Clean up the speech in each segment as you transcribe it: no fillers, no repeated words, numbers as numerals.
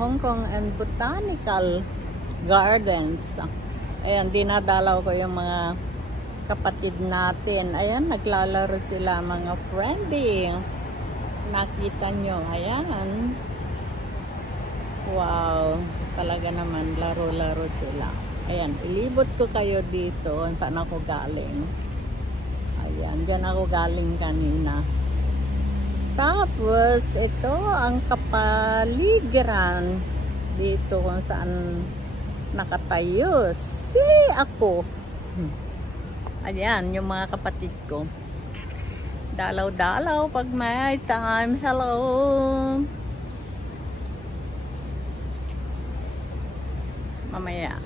Hong Kong and Botanical Gardens. Ayan, dinadalaw ko yung mga kapatid natin. Ayan, naglalaro sila, mga friendly. Nakita nyo, ayan. Wow, talaga naman, laro-laro sila. Ayan, ilibot ko kayo dito saan ako galing. Ayan, dyan ako galing kanina. Tapos, ito ang kapaligiran dito kung saan nakatayo si ako. Ayan, yung mga kapatid ko. Dalaw-dalaw pag may time. Hello! Mamaya.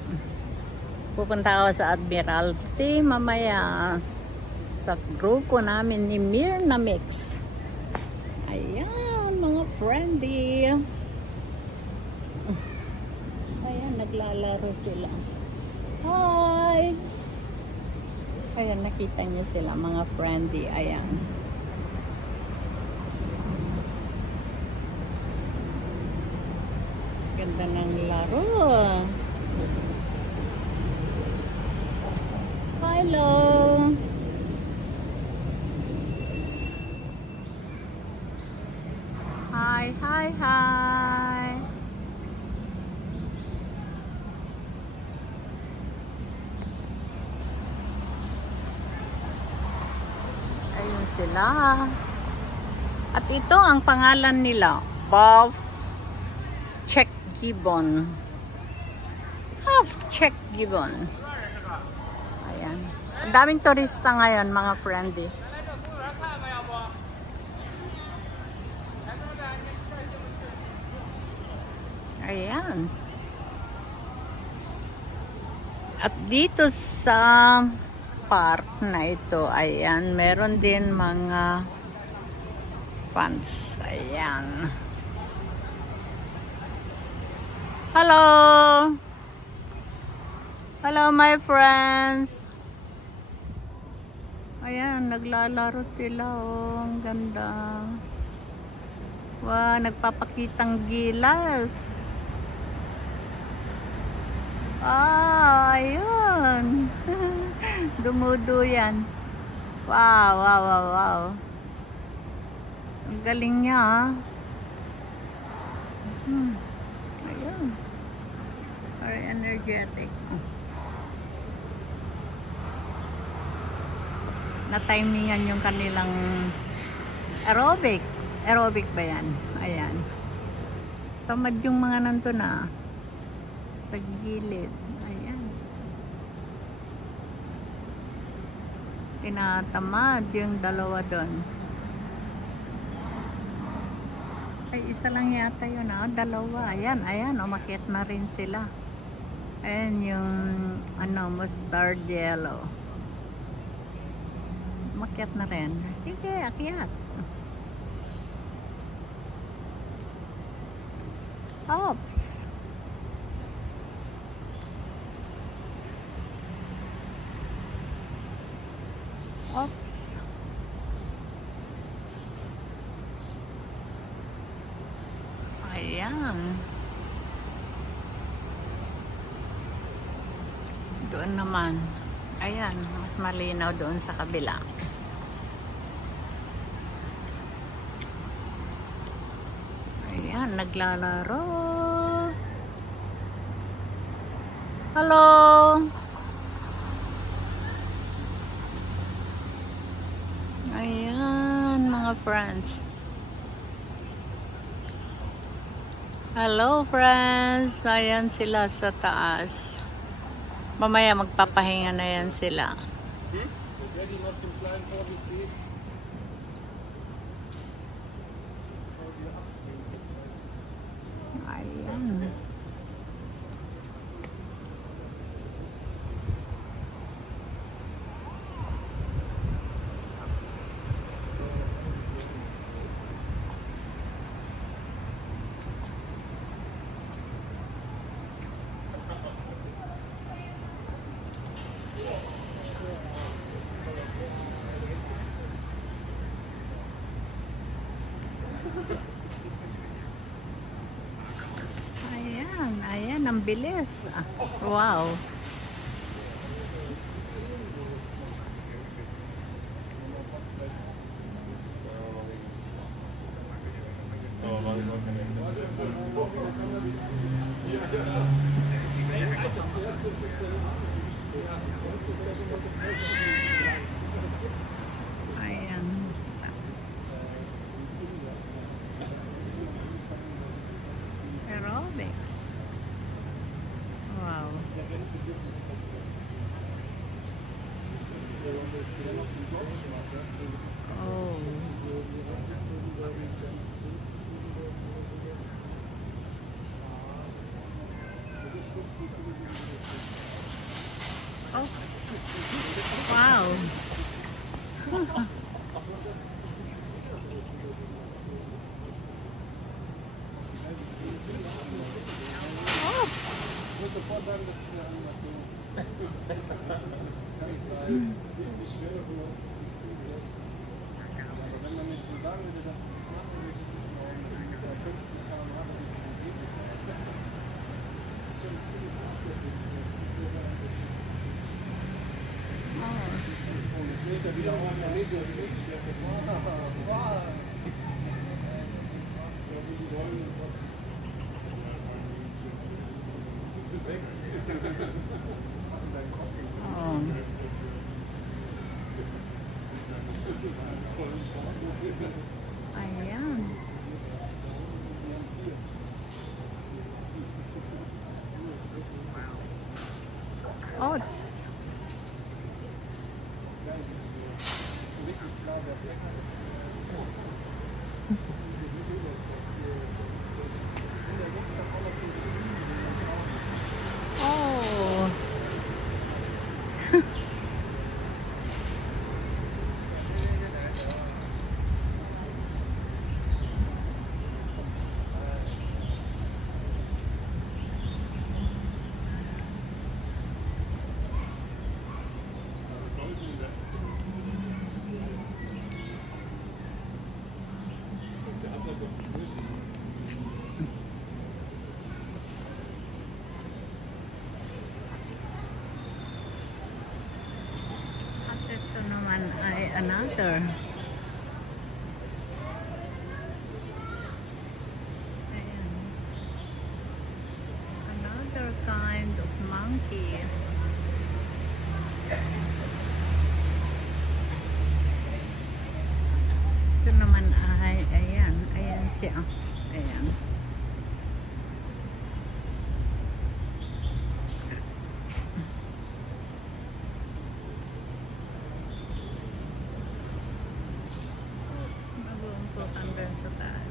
Pupunta ako sa Admiralty mamaya. Sa grupo namin ni Mirna Mix. Ayan, mga friendly. Ayan, naglalaro sila. Hi! Ayan, nakita niyo sila, mga friendly. Ayan. Ganda ng laro. Hello! Hi, hi, hi! Ayun sila. At ito ang pangalan nila, Buff Check Gibbon. Buff Check Gibbon. Ayan. Ang daming turista ngayon, mga friendly. Ayan. At dito sa park na ito, ayan, meron din mga fans. Ayan. Hello! Hello, my friends! Ayan, naglalaro sila, oh. Ang ganda. Wow, nagpapakitang gilas. Ah, ayun. Dumuduyan. Wow, wow, wow, wow. Ang galing niya, ah. Ayun. Very energetic. Na-timingan yung kanilang aerobic. Aerobic ba yan? Ayan. Tamad yung mga nandun, ah. Sa gilid. Ayan. Tinatamad yung dalawa doon. Ay, isa lang yata yun, ah. Dalawa. Ayan, ayan. Umakyat na rin sila. Ayan yung ano, mustard yellow. Umakyat na rin. Sige, akyat. Oops. Oops. Ayan. Doon naman. Ayan, mas malinaw doon sa kabila. Ayan, naglalaro. Hello! Ayan, mga friends. Hello, friends. Ayan sila sa taas. Mamaya magpapahinga na yan sila. Ayan. Ayan, ang bilis. Ah, wow. Ayan. Aerobics. Wow. Oh. Oh. Wow. Oh. Ayan. Oats. Oh. At ito naman ay another. Ayan. Another kind of monkey. Ito naman ay, ayan, ayan siya. Ayan. Nag-uumpukan din sa taas.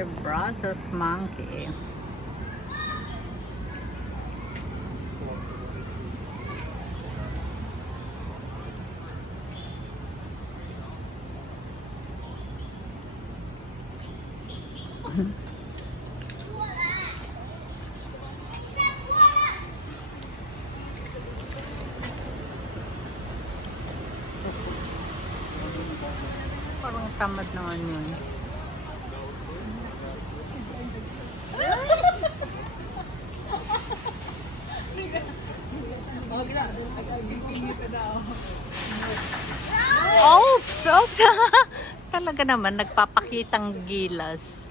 The Brazos monkey. Parang tamad naman yun. Oops! Oops! Talaga naman, nagpapakitang gilas.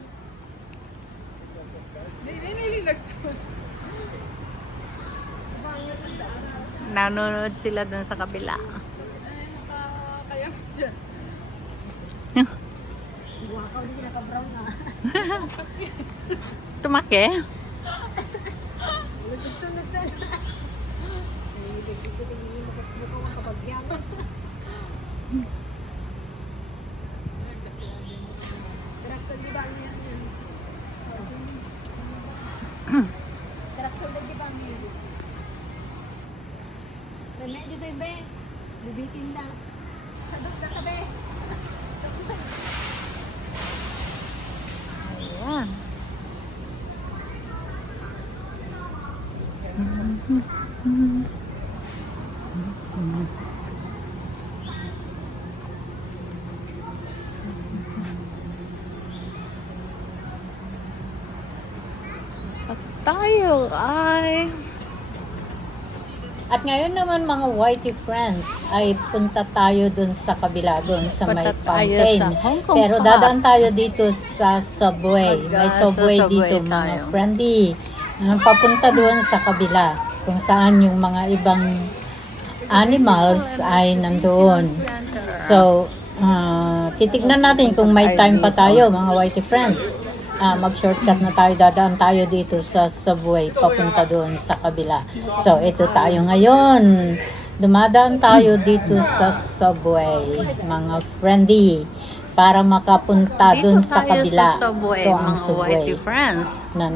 Nanonood sila dun sa kabila. Tumake? kami, be. Bibitin na. Sabot na kami. Ayan. At tayo ay... At ngayon naman mga whitey friends ay punta tayo dun sa kabila, dun sa may fountain. Pero dadaan tayo dito sa subway. May subway dito mga friendly. Papunta dun sa kabila kung saan yung mga ibang animals ay nandoon. So, titignan natin kung may time pa tayo mga whitey friends. Mag-shortcut na tayo, dadaan tayo dito sa subway, papunta doon sa kabila. So, ito tayo ngayon. Dumadaan tayo dito sa subway, mga friendly, para makapunta doon sa kabila. Ito ang subway na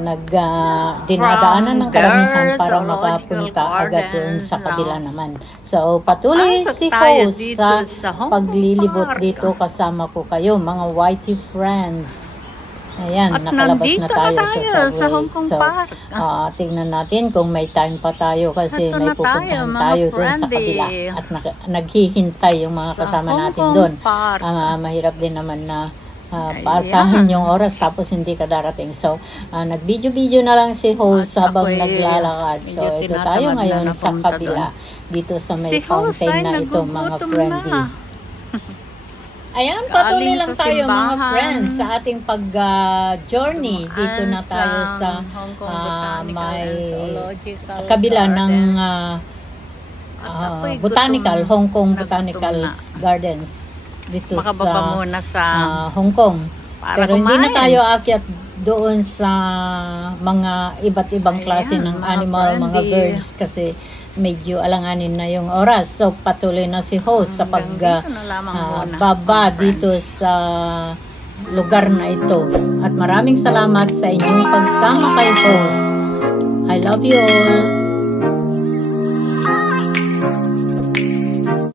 dinadaanan ng karamihan para makapunta agad doon sa kabila naman. So, patuloy si host sa paglilibot dito, kasama ko kayo, mga whitey friends. Ayan, nakalabas na tayo sa Hong Kong Park. Tingnan natin kung may time pa tayo kasi may pupuntahan tayo doon sa kabila. At naghihintay yung mga kasama natin doon. Mahirap din naman na pasahin yung oras tapos hindi ka darating. So, nag-video-video na lang si host habang naglalakad. So, ito tayo ngayon sa kabila. Dito sa may fountain na ito, mga friendly. Ayan, patuloy lang tayo mga friends sa ating pag-journey. Dito na tayo sa may kabila ng Botanical, Hong Kong Botanical Gardens. Dito sa Hong Kong. Pero hindi na tayo aakyat doon sa mga iba't ibang klase ng animal, mga birds kasi medyo alanganin na yung oras. So, patuloy na si host sa pagbaba dito sa lugar na ito. At maraming salamat sa inyong pagsama kay host. I love you all.